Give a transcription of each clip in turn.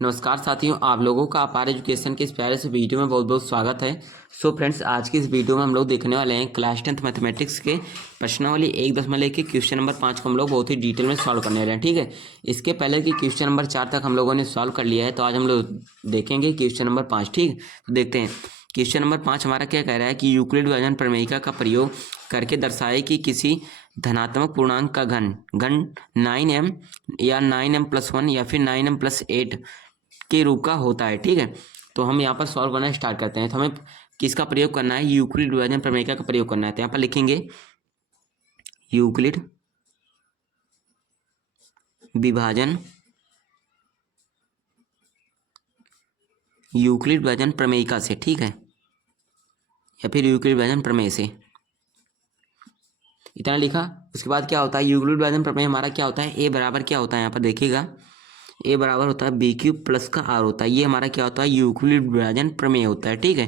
नमस्कार साथियों, आप लोगों का अपार एजुकेशन के इस प्यारे से वीडियो में बहुत बहुत स्वागत है। सो फ्रेंड्स, आज की इस वीडियो में हम लोग देखने वाले हैं क्लास 10th मैथमेटिक्स के प्रश्नावली 1 के क्वेश्चन नंबर 5 को हम लोग बहुत ही डिटेल में सॉल्व करने वाले हैं। ठीक है, इसके पहले कि क्वेश्चन नंबर 4 तक हम लोगों ने सॉल्व कर लिया है, तो आज हम लोग देखेंगे क्वेश्चन नंबर 5। ठीक, तो देखते हैं क्वेश्चन नंबर 5 हमारा क्या कह रहा है कि यूक्लिड विभाजन प्रमेयिका का प्रयोग करके दर्शाए कि किसी धनात्मक पूर्णांक का घन 9m या 9m+1 या फिर 9m+8 के रूप का होता है। ठीक है, तो हम यहाँ पर सॉल्व करना स्टार्ट करते हैं। तो हमें किसका प्रयोग करना है? यूक्लिड विभाजन प्रमेयिका का प्रयोग करना है। तो यहाँ पर लिखेंगे यूक्लिड विभाजन प्रमेयिका से। ठीक है, या फिर यूक्लिड विभाजन प्रमेय से, इतना लिखा। उसके बाद क्या होता है? यूक्लिड विभाजन प्रमेय हमारा क्या होता है? ए बराबर क्या होता है? यहाँ पर देखिएगा, ए बराबर होता है b³ प्लस का r होता है। ये हमारा क्या होता है? यूक्लिड विभाजन प्रमेय होता है। ठीक है,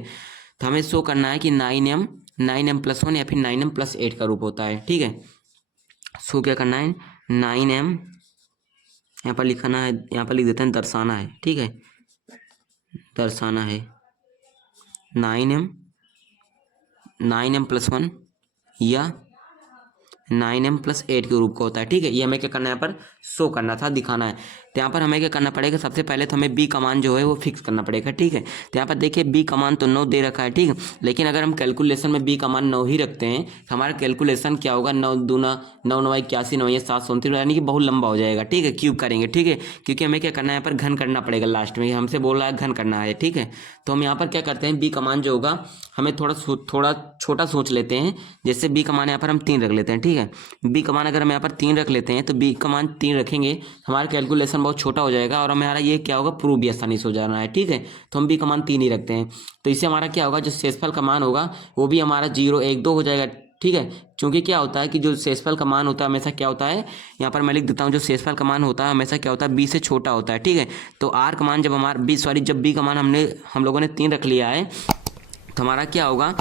तो हमें शो करना है कि 9m+1 या फिर 9m+8 का रूप होता है। ठीक है, सो क्या करना है? 9m यहाँ पर लिखना है, यहाँ पर लिख देते हैं दर्शाना है। ठीक है, दर्शाना है 9m+1 या 9m+8 के रूप का होता है। ठीक है, ये हमें क्या करना है? यहाँ पर शो करना था, दिखाना है। तो यहाँ पर हमें क्या करना पड़ेगा? सबसे पहले तो हमें बी का मान जो है वो फिक्स करना पड़ेगा। ठीक है, तो यहाँ पर देखिए बी का मान तो 9 दे रखा है। ठीक है, लेकिन अगर हम कैलकुलेशन में बी का मान 9 ही रखते हैं तो हमारा कैलकुलेशन क्या होगा? 9 दूना 9 9 81 9 729, यानी कि बहुत लंबा हो जाएगा। ठीक है, क्यूब करेंगे। ठीक है, क्योंकि हमें क्या करना है? यहाँ पर घन करना पड़ेगा। लास्ट में हमसे बोल रहा है घन करना है। ठीक है, तो हम यहाँ पर क्या करते हैं? बी का मान जो होगा हमें थोड़ा छोटा सोच लेते हैं। जैसे बी का मान यहाँ पर हम 3 रख लेते हैं। ठीक है, बी का मान अगर हम यहाँ पर 3 रख लेते हैं तो बी का मान 3 रखेंगे, हमारा कैलकुलेशन बहुत छोटा हो जाएगा और हमारा ये क्या होगा? प्रूव भी आसानी से हो जाना है। ठीक है, तो हम बी का मान 3 ही रखते हैं। तो इससे हमारा क्या होगा? जो शेषफल का मान होगा वो भी हमारा 0 1 2 हो जाएगा। ठीक है, क्योंकि क्या होता है कि जो शेषफल का मान होता है हमेशा क्या होता है? यहाँ पर मैं लिख देता हूँ, जो शेषफल का मान होता है हमेशा क्या होता है? बी से छोटा होता है। ठीक है, तो आर का मान जब जब बी का मान हम लोगों ने 3 रख लिया है, तो हमारा क्या होगा?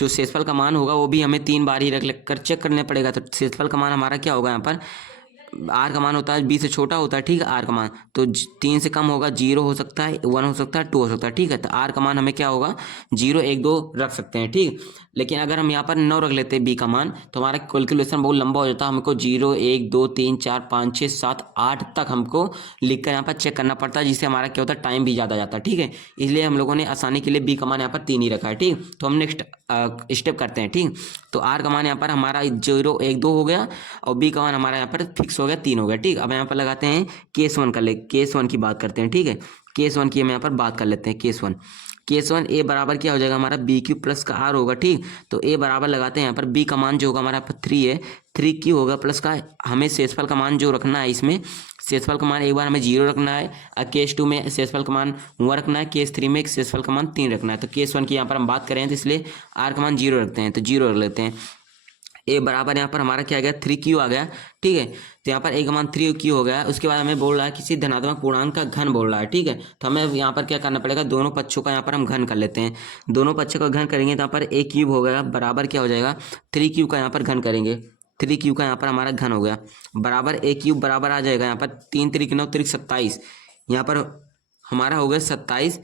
जो शेषफल का मान होगा वो भी हमें 3 बार ही रख कर चेक करने पड़ेगा। तो शेषफल का मान हमारा क्या होगा? यहाँ पर आर का मान होता है बी से छोटा होता है। ठीक है, आर का मान तो 3 से कम होगा, 0 हो सकता है, 1 हो सकता है, 2 हो सकता है। ठीक है, तो आर का मान हमें क्या होगा? 0 1 2 रख सकते हैं। ठीक, लेकिन अगर हम यहाँ पर 9 रख लेते हैं बी का मान, तो हमारा कैलकुलेशन बहुत लंबा हो जाता है। हमको 0 1 2 3 4 5 6 7 8 तक हमको लिख कर यहाँ पर चेक करना पड़ता है, जिससे हमारा क्या होता है? टाइम भी ज़्यादा जाता है। ठीक है, इसलिए हम लोगों ने आसानी के लिए बी का मान यहाँ पर 3 ही रखा है। ठीक, तो हम नेक्स्ट स्टेप करते हैं। ठीक, तो आर का मान यहाँ पर हमारा 0 1 2 हो गया और बी का मान हमारा यहाँ पर फिक्स हो गया 3 हो गया। ठीक, अब यहाँ पर लगाते हैं केस वन की बात करते हैं। ठीक है, केस वन की हम यहाँ पर बात कर लेते हैं। केस वन ए बराबर क्या हो जाएगा? हमारा b³ प्लस का r होगा। ठीक, तो ए बराबर लगाते हैं यहाँ पर, b का मान जो होगा हमारा 3 है, 3 क्यू होगा प्लस का हमें शेषफल का मान जो रखना है, इसमें शेषफल का मान एक बार हमें 0 रखना है, और केस 2 में शेषफल का मान 1 रखना है, केस 3 में शेषफल का मान 3 रखना है। तो केस 1 की यहाँ पर हम बात करें तो इसलिए r का मान 0 रखते हैं, तो 0 रख लेते हैं। ए बराबर यहाँ पर हमारा क्या आ गया? 3 क्यू आ गया। ठीक है, तो यहाँ पर ए का मान 3 क्यू हो गया। उसके बाद हमें बोल रहा है किसी धनात्मक पूर्णांक का घन बोल रहा है। ठीक है, तो हमें यहाँ पर क्या करना पड़ेगा? दोनों पक्षों का यहाँ पर हम घन कर लेते हैं। दोनों पक्षों का घन करेंगे तो यहाँ पर a³ हो गया, बराबर क्या हो जाएगा? 3 क्यू का यहाँ पर घन करेंगे। 3 क्यू का यहाँ पर हमारा घन हो गया, बराबर a³ बराबर आ जाएगा यहाँ पर 3 3 9 3 27, यहाँ पर हमारा हो गया 27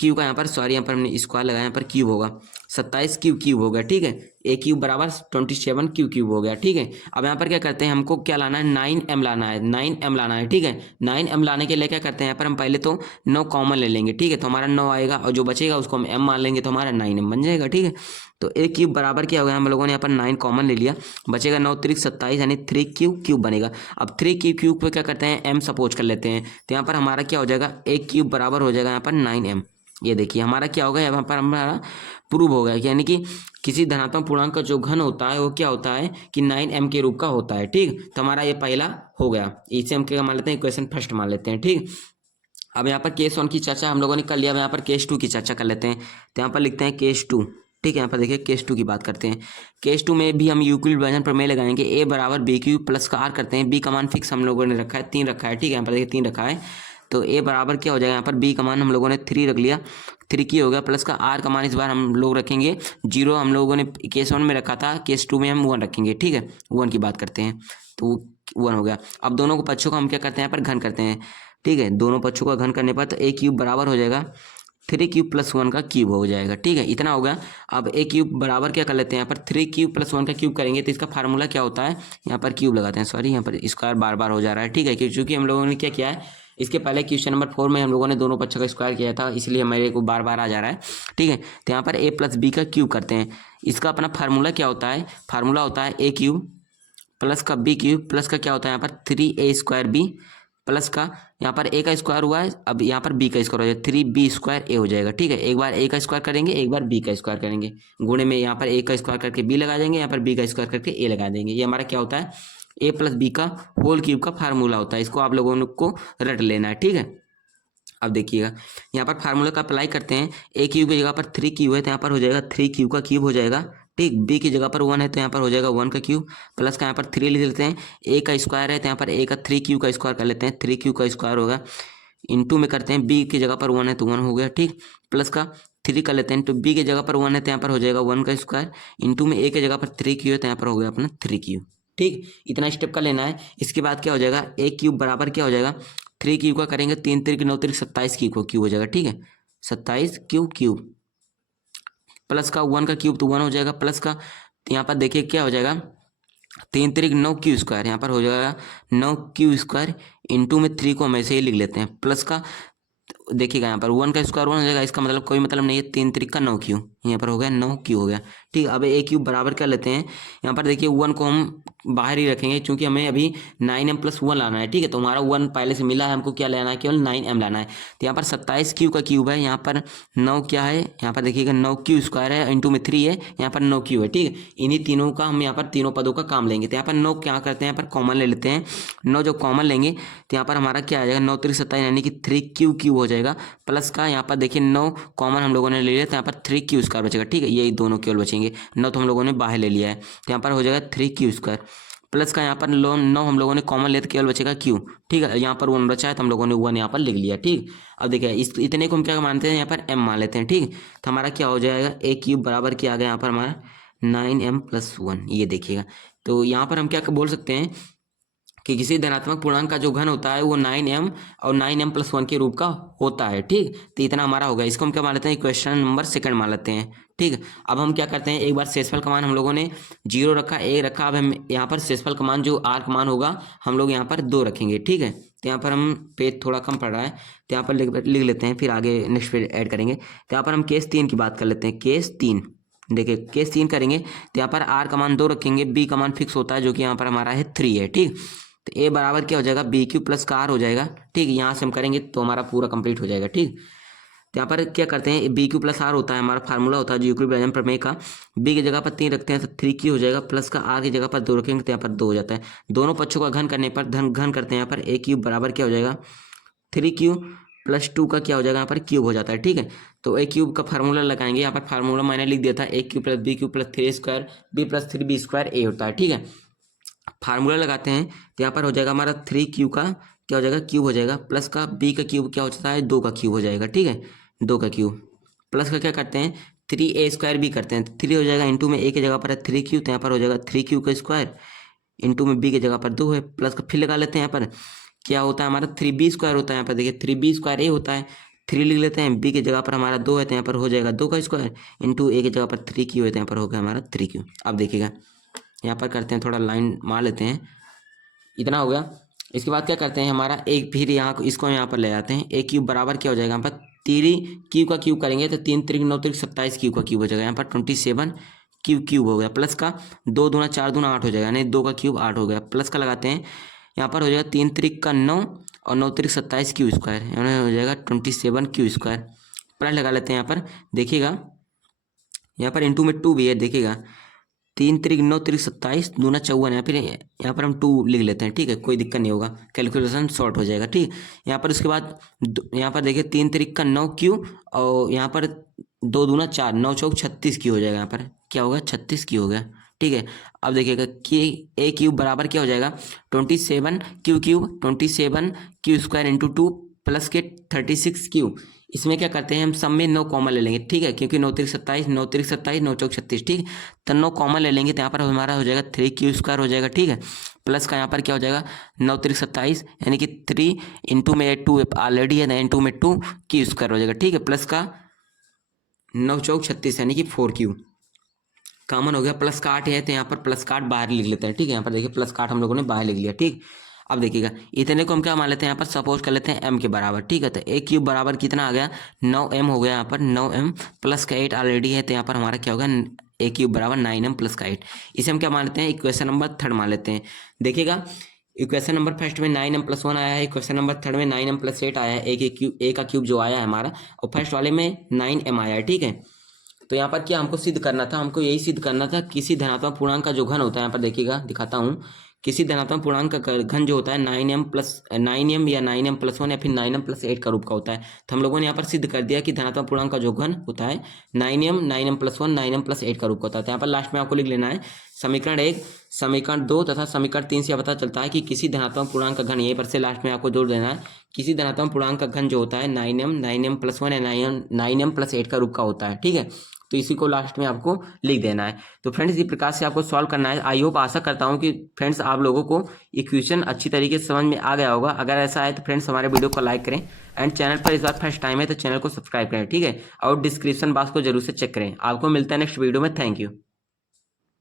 क्यू का यहाँ पर, सॉरी यहाँ पर हमने स्क्वायर लगाया, यहाँ पर क्यूब होगा, 27 क्यूब हो गया। ठीक है, a³ बराबर 27 क्यूब हो गया। ठीक है, अब यहाँ पर क्या करते हैं? हमको क्या लाना है? 9m लाना है, 9m लाना है। ठीक है, 9m लाने के लिए क्या करते हैं? यहाँ पर हम पहले तो 9 कॉमन ले लेंगे। ठीक है, तो हमारा 9 आएगा और जो बचेगा उसको हम m मान लेंगे, तो हमारा 9m बन जाएगा। ठीक है, तो a³ बराबर क्या हो गया? हम लोगों ने यहाँ पर 9 कॉमन ले लिया, बचेगा 9 3 27, यानी 3 बनेगा। अब 3 पे क्या करते हैं? m सपोज कर लेते हैं, तो यहाँ पर हमारा क्या हो जाएगा? a³ बराबर हो जाएगा यहाँ पर 9m। ये देखिए हमारा क्या होगा? यहाँ पर हमारा प्रूव हो गया, यानी कि किसी धनात्मक पूर्णांक का जो घन होता है वो क्या होता है कि 9m के रूप का होता है। ठीक, तो हमारा ये पहला हो गया, इसे हम क्या मान लेते हैं? इक्वेशन फर्स्ट मान लेते हैं। ठीक, अब यहाँ पर केस 1 की चर्चा हम लोगों ने कर लिया, अब यहाँ पर केस 2 की चर्चा कर लेते हैं। तो यहाँ पर लिखते हैं केस 2। ठीक है, यहाँ पर देखिए केस 2 की बात करते हैं। केस 2 में भी हम यूक्लिड विभाजन प्रमेय लगाएंगे। ए बराबर b³ प्लस का r करते हैं। बी का मान फिक्स हम लोगों ने रखा है, 3 रखा है। ठीक है, यहाँ पर देखिए 3 रखा है, तो ए बराबर क्या हो जाएगा? यहाँ पर बी का मान हम लोगों ने 3 रख लिया, 3 हो गया, प्लस का आर का मान इस बार हम लोग रखेंगे 0, हम लोगों ने केस 1 में रखा था, केस 2 में हम 1 रखेंगे। ठीक है, 1 की बात करते हैं, तो 1 हो गया। अब दोनों को पक्षों का हम क्या करते हैं? यहाँ पर घन करते हैं। ठीक है। दोनों पक्षों का घन करने पर तो ए क्यूब बराबर हो जाएगा 3 क्यूब प्लस 1 का क्यूब हो जाएगा, ठीक है। इतना हो गया। अब ए क्यूब बराबर क्या कर लेते हैं, यहाँ पर 3 क्यूब प्लस 1 का क्यूब करेंगे तो इसका फार्मूला क्या होता है, यहाँ पर क्यूब लगाते हैं, सॉरी यहाँ पर स्क्वायर बार बार हो जा रहा है, ठीक है। क्योंकि हम लोगों ने क्या किया है, इसके पहले क्वेश्चन नंबर 4 में हम लोगों ने दोनों पक्षों का स्क्वायर किया था, इसलिए मेरे को बार बार आ जा रहा है, ठीक है। तो यहाँ पर ए प्लस बी का क्यूब करते हैं। इसका अपना फार्मूला क्या होता है, फार्मूला होता है ए क्यूब प्लस का बी क्यूब प्लस का क्या होता है यहाँ पर 3a² बी प्लस का यहाँ पर ए का स्क्वायर हुआ है, अब यहाँ पर बी का स्क्वायर हो जाएगा 3b² ए हो जाएगा, ठीक है। एक बार ए का स्क्वायर करेंगे, एक बार बी का स्क्वायर करेंगे, गुणे में यहाँ पर ए का स्क्वायर करके बी लगा देंगे, यहाँ पर बी का स्क्वायर करके ए लगा देंगे। ये हमारा क्या होता है, ए प्लस बी का होल क्यूब का फार्मूला होता है। इसको आप लोगों को रट लेना है, ठीक है। अब देखिएगा यहाँ पर फार्मूला का अप्लाई करते हैं। ए क्यूब की जगह पर 3 क्यूब है तो यहाँ पर हो जाएगा 3 क्यूब का क्यूब हो जाएगा, ठीक। बी की जगह पर 1 है तो यहाँ पर हो जाएगा 1 का क्यूब प्लस का यहाँ पर 3 लिख लेते हैं। ए का स्क्वायर है तो यहाँ पर ए का 3 क्यूब का स्क्वायर कर लेते हैं, 3 क्यूब का स्क्वायर होगा, इंटू में करते हैं। बी की जगह पर 1 है तो 1 हो गया, ठीक। प्लस का 3 कर लेते हैं, तो बी की जगह पर 1 है तो यहाँ पर हो जाएगा 1 का स्क्वायर, इंटू में ए की जगह पर 3 क्यूब है तो यहाँ पर हो गया अपना 3 क्यूब, ठीक। इतना स्टेप का लेना है। इसके बाद क्या हो जाएगा, ए क्यूब बराबर क्या हो जाएगा, 3 क्यूब का करेंगे 3 3 9 3 27 क्यूब हो जाएगा, ठीक है। 27 क्यूब प्लस का 1 का क्यूब तो 1 हो जाएगा, प्लस का यहाँ पर देखिए क्या हो जाएगा 3 3 9 क्यू स्क्वायर, यहाँ पर हो जाएगा 9 क्यू स्क्वायर, इंटू में 3 को हम ऐसे ही लिख लेते हैं, प्लस का देखिएगा यहाँ पर 1 का स्क्वायर 1 हो जाएगा, इसका मतलब कोई मतलब नहीं है, 3 3 का 9 क्यू, यहाँ पर हो गया 9 क्यू हो गया, ठीक। अब ए क्यूब बराबर क्या लेते हैं, यहाँ पर देखिए 1 को हम बाहर ही रखेंगे क्योंकि हमें अभी 9m + 1 लाना है, ठीक है। तो हमारा 1 पहले से मिला है, हमको क्या लेना है, केवल 9m लाना है। तो यहाँ पर 27 क्यू का क्यूब है, यहाँ पर 9 क्या है, यहाँ पर देखिएगा 9 क्यू स्क्वायर है, इंटू में 3 है, यहाँ पर 9 क्यू है, ठीक है। इन्हीं तीनों का हम यहाँ पर तीनों पदों का काम लेंगे। तो यहाँ पर 9 क्या करते हैं, यहाँ पर कॉमन ले लेते हैं, 9 जो कॉमन लेंगे तो यहाँ पर हमारा क्या आ जाएगा 9 3 27 यानी कि 3 क्यू हो जाएगा, प्लस का यहाँ पर देखिए 9 कॉमन हम लोगों ने ले लिया तो यहाँ पर 3 क्यू स्क्वायर बचेगा, ठीक है। यही दोनों केवल बचेंगे, 9 तो हम लोगों ने बाहर ले लिया है तो यहाँ पर हो जाएगा 3 क्यू स्क्वायर, प्लस का यहाँ पर 9 हम लोगों ने कॉमन ले तो केवल बचेगा क्यू, ठीक है। यहाँ पर 1 बचा है तो हम लोगों ने 1 यहाँ पर लिख लिया, ठीक। अब देखिए इस इतने को हम क्या मानते हैं, यहाँ पर m मान लेते हैं, ठीक। तो हमारा क्या हो जाएगा, ए क्यूब बराबर क्या आ गया यहाँ पर हमारा 9m + 1, ये देखिएगा। तो यहाँ पर हम क्या बोल सकते हैं कि किसी धनात्मक पूर्णांक का जो घन होता है वो 9m और 9m + 1 के रूप का होता है, ठीक। तो इतना हमारा होगा, इसको हम क्या मान लेते हैं, क्वेश्चन नंबर 2 मान लेते हैं, ठीक। अब हम क्या करते हैं, एक बार शेषफल का मान हम लोगों ने 0 रखा, 1 रखा, अब हम यहाँ पर शेषफल का मान जो r का मान होगा हम लोग यहाँ पर 2 रखेंगे, ठीक है। तो यहाँ पर हम पेज थोड़ा कम पड़ रहा है तो यहाँ पर लिख लेते हैं, फिर आगे नेक्स्ट पेज ऐड करेंगे। तो यहाँ पर हम केस 3 की बात कर लेते हैं, केस 3 देखिए केस 3 करेंगे तो यहाँ पर r का मान 2 रखेंगे, b का मान फिक्स होता है जो कि यहाँ पर हमारा है 3 है, ठीक। तो ए बराबर क्या हो जाएगा, बी क्यू प्लस का आर हो जाएगा, ठीक। यहाँ से हम करेंगे तो हमारा पूरा कंप्लीट हो जाएगा, ठीक। तो यहाँ पर क्या करते हैं, बी क्यू प्लस आर होता है हमारा फार्मूला होता है यूक्लिडियन प्रमेय का, बी की जगह पर 3 रखते हैं तो 3 क्यू हो जाएगा, प्लस का आर की जगह पर 2 रखेंगे तो यहाँ पर 2 हो जाता है। दोनों पक्षों का घन करने पर घन करते हैं, यहाँ पर ए क्यूब बराबर क्या हो जाएगा 3 क्यू + 2 का क्या हो जाएगा, यहाँ पर क्यूब हो जाता है, ठीक है। तो ए क्यूब का फार्मूला लगाएंगे, यहाँ पर फार्मूला मैंने लिख दिया था, A cube + B cube + 3 B + 3b² A होता है, ठीक है। फार्मूला लगाते हैं तो यहाँ पर हो जाएगा हमारा 3 क्यू का क्या हो जाएगा, क्यूब हो जाएगा, प्लस का बी का क्यूब क्या हो जाता है, 2 का क्यूब हो जाएगा, ठीक है। 2 का क्यूब प्लस का क्या करते हैं 3a² भी करते हैं, 3 हो जाएगा, इंटू में ए की जगह पर है 3 क्यू तो यहाँ पर हो जाएगा 3 क्यू का स्क्वायर, इंटू में बी की जगह पर 2 है, प्लस का फिर लगा लेते हैं, यहाँ पर क्या होता है हमारा 3b² होता है, यहाँ पर देखिए 3b² ए होता है, 3 लिख लेते हैं, बी की जगह पर हमारा 2 है तो यहाँ पर हो जाएगा 2 का स्क्वायर, इंटू ए की जगह पर 3 क्यू है तो यहाँ पर हो गया हमारा 3 क्यू। अब देखिएगा यहाँ पर करते हैं, थोड़ा लाइन मार लेते हैं, इतना हो गया। इसके बाद क्या करते हैं, हमारा एक फिर यहाँ इसको यहाँ पर ले जाते हैं, ए क्यूब बराबर क्या हो जाएगा, यहाँ पर 3 क्यू का क्यूब करेंगे तो 3 3 9 3 27 क्यू का क्यूब हो जाएगा, यहाँ पर 27 क्यूब हो गया, प्लस का 2 दूना 4 दूना 8 हो जाएगा, यानी 2 का क्यूब 8 हो गया, प्लस का लगाते हैं, यहाँ पर हो जाएगा 3 3 का 9 और 9 3 27 क्यू², यानी हो जाएगा 27 क्यू²। प्लस लगा लेते हैं, यहाँ पर देखिएगा यहाँ पर इंटू में 2 भी है, देखिएगा 3 3 9 3 27 दूना 54 है, फिर यहाँ पर हम 2 लिख लेते हैं, ठीक है, कोई दिक्कत नहीं होगा, कैलकुलेशन शॉर्ट हो जाएगा, ठीक। यहाँ पर उसके बाद यहाँ पर देखिए 3 3 का 9 क्यू और यहाँ पर 2 दूना 4 9 चौक 36 क्यू हो जाएगा, यहाँ पर क्या होगा 36 क्यू हो गया, ठीक है। अब देखिएगा कि ए क्यूब बराबर क्या हो जाएगा 27 क्यू 27 क्यू² इंटू 2 प्लस के 36 क्यूब, इसमें क्या करते हैं हम सब में 9 कॉमन ले लेंगे, ठीक है, क्योंकि 9 3 27, 9 3 27, 9 चौक 36, ठीक। तो 9 कॉमन ले लेंगे तो यहाँ पर हमारा हो जाएगा 3 क्यू स्क्वायर हो जाएगा, ठीक है। प्लस का यहाँ पर क्या हो जाएगा 9 3 27 यानी कि 3 इंटू में 2 ऑलरेडी है ना, इंटू में 2 क्यू स्क्वायर हो जाएगा, ठीक है। प्लस का 9 चौक 36 यानी कि 4 क्यू कॉमन हो गया। प्लस का 8 है तो यहाँ पर प्लस का 8 बाहर लिख लेते हैं, ठीक है। यहाँ पर देखिए प्लस का 8 हम लोगों ने बाहर लिख लिया, ठीक। अब देखिएगा इतने को हम क्या मान लेते हैं, यहाँ पर सपोज कर लेते हैं m के बराबर, ठीक है। तो a क्यूब बराबर कितना आ गया 9m हो गया, यहाँ पर 9m प्लस का 8 ऑलरेडी है तो यहाँ पर हमारा क्या होगा a क्यूब बराबर 9m प्लस का 8। इसे हम क्या मान लेते हैं, इक्वेशन नंबर 3 मान लेते हैं। देखिएगा इक्वेशन नंबर फर्स्ट में 9m प्लस 1 आया है, इक्वेशन नंबर 3 में 9m प्लस 8 आया है, a का क्यूब जो आया है हमारा, और फर्स्ट वाले में 9m आया है, ठीक है। तो यहाँ पर क्या हमको सिद्ध करना था, हमको यही सिद्ध करना था किसी धनात्मक पूर्णांक का जो घन होता है, यहाँ पर देखिएगा दिखाता हूँ, किसी धनात्मक पूर्णांक का घन जो होता है 9m या 9m प्लस 1 या फिर 9m प्लस 8 का रूप का होता है। तो हम लोगों ने यहाँ पर सिद्ध कर दिया कि धनात्मक पूर्णांक का जो घन होता है 9m प्लस 1 9m प्लस 8 का रूप का होता है। तो यहाँ पर लास्ट में आपको लिख लेना है समीकरण 1, समीकरण 2 तथा समीकरण 3 से पता चलता है कि किसी धनात्मक पूर्णांक का घन, यहीं पर से लास्ट में आपको जोड़ देना है, किसी धनात्मक पूर्णांक का घन जो होता है 9m प्लस 1 या 9m प्लस 8 का रूप का होता है, ठीक है। तो इसी को लास्ट में आपको लिख देना है। तो फ्रेंड्स इस प्रकार से आपको सॉल्व करना है। आई होप, आशा करता हूं कि फ्रेंड्स आप लोगों को इक्वेशन अच्छी तरीके से समझ में आ गया होगा। अगर ऐसा है तो फ्रेंड्स हमारे वीडियो को लाइक करें, एंड चैनल पर इस बार फर्स्ट टाइम है तो चैनल को सब्सक्राइब करें, ठीक है। और डिस्क्रिप्शन बॉक्स को जरूर से चेक करें। आपको मिलता है नेक्स्ट वीडियो में। Thank you.